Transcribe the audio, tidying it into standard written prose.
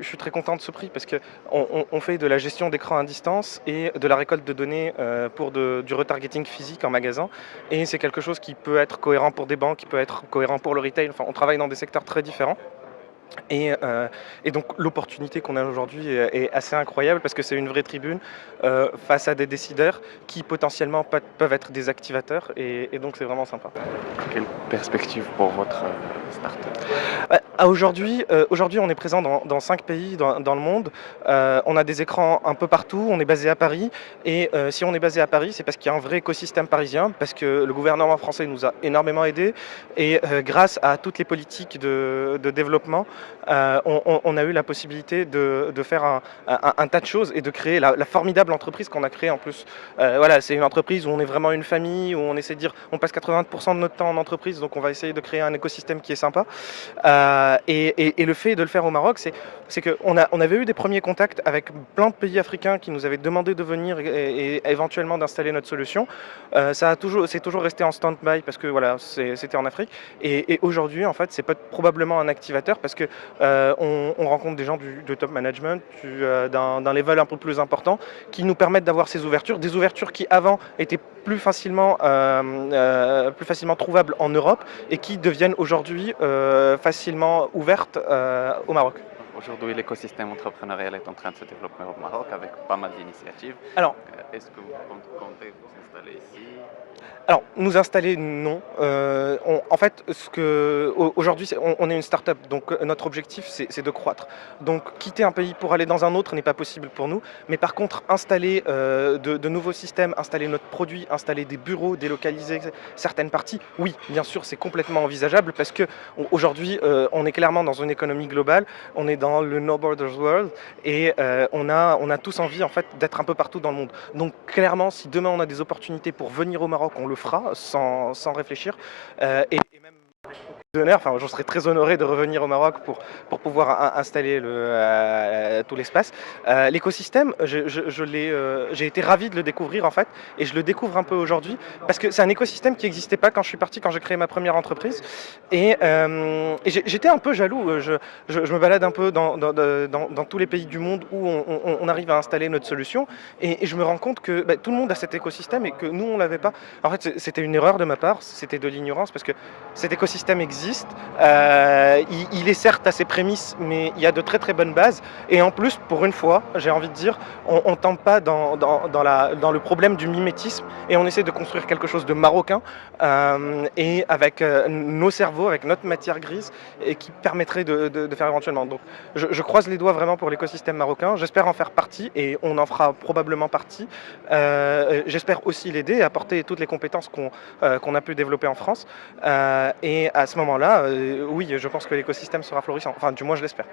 je suis très content de ce prix parce qu'on fait de la gestion d'écran à distance et de la récolte de données pour du retargeting physique en magasin. Et c'est quelque chose qui peut être cohérent pour des banques, qui peut être cohérent pour le retail. Enfin, on travaille dans des secteurs très différents. Et, euh, et donc l'opportunité qu'on a aujourd'hui est assez incroyable parce que c'est une vraie tribune face à des décideurs qui potentiellement peuvent être des activateurs et donc c'est vraiment sympa. Quelle perspective pour votre start-up? Aujourd'hui, on est présent dans 5 pays dans le monde. On a des écrans un peu partout, on est basé à Paris. Et si on est basé à Paris, c'est parce qu'il y a un vrai écosystème parisien, parce que le gouvernement français nous a énormément aidés. Et grâce à toutes les politiques de développement, on a eu la possibilité de faire un tas de choses et de créer la formidable entreprise qu'on a créée en plus. Voilà, c'est une entreprise où on est vraiment une famille, où on essaie de dire on passe 80% de notre temps en entreprise, donc on va essayer de créer un écosystème qui est sympa. Et le fait de le faire au Maroc, c'est qu'on avait eu des premiers contacts avec plein de pays africains qui nous avaient demandé de venir et éventuellement d'installer notre solution. C'est toujours resté en stand-by parce que voilà, c'était en Afrique. Et aujourd'hui, en fait, c'est probablement un activateur parce que on rencontre des gens du top management, d'un level un peu plus important, qui nous permettent d'avoir ces ouvertures, des ouvertures qui avant étaient plus facilement trouvables en Europe et qui deviennent aujourd'hui facilement ouvertes au Maroc. Aujourd'hui, l'écosystème entrepreneurial est en train de se développer au Maroc avec pas mal d'initiatives. Alors, Est-ce que vous comptez vous installer ici? Alors, nous installer, non. En fait, aujourd'hui, on est une start-up, donc notre objectif, c'est de croître. Donc, quitter un pays pour aller dans un autre n'est pas possible pour nous. Mais par contre, installer de nouveaux systèmes, installer notre produit, installer des bureaux, délocaliser certaines parties, oui, bien sûr, c'est complètement envisageable parce que aujourd'hui, on est clairement dans une économie globale. On est dans le No Borders World et on a tous envie, en fait, d'être un peu partout dans le monde. Donc, clairement, si demain on a des opportunités pour venir au Maroc, on le fera sans réfléchir. Et même d'honneur, enfin, je serais très honoré de revenir au Maroc pour pouvoir installer tout l'espace. L'écosystème, j'ai été ravi de le découvrir en fait, et je le découvre un peu aujourd'hui parce que c'est un écosystème qui n'existait pas quand je suis parti, quand j'ai créé ma première entreprise. Et j'étais un peu jaloux. Je me balade un peu dans tous les pays du monde où on arrive à installer notre solution, et je me rends compte que tout le monde a cet écosystème et que nous on l'avait pas. En fait, c'était une erreur de ma part, c'était de l'ignorance parce que cet écosystème existe. Il est certes à ses prémices, mais il y a de très très bonnes bases. Et en plus, pour une fois, j'ai envie de dire, on ne tombe pas dans le problème du mimétisme et on essaie de construire quelque chose de marocain et avec nos cerveaux, avec notre matière grise et qui permettrait de faire éventuellement. Donc je croise les doigts vraiment pour l'écosystème marocain. J'espère en faire partie et on en fera probablement partie. J'espère aussi l'aider et apporter toutes les compétences qu'on a pu développer en France. Et à ce moment-là, oui, je pense que l'écosystème sera florissant. Enfin, du moins, je l'espère.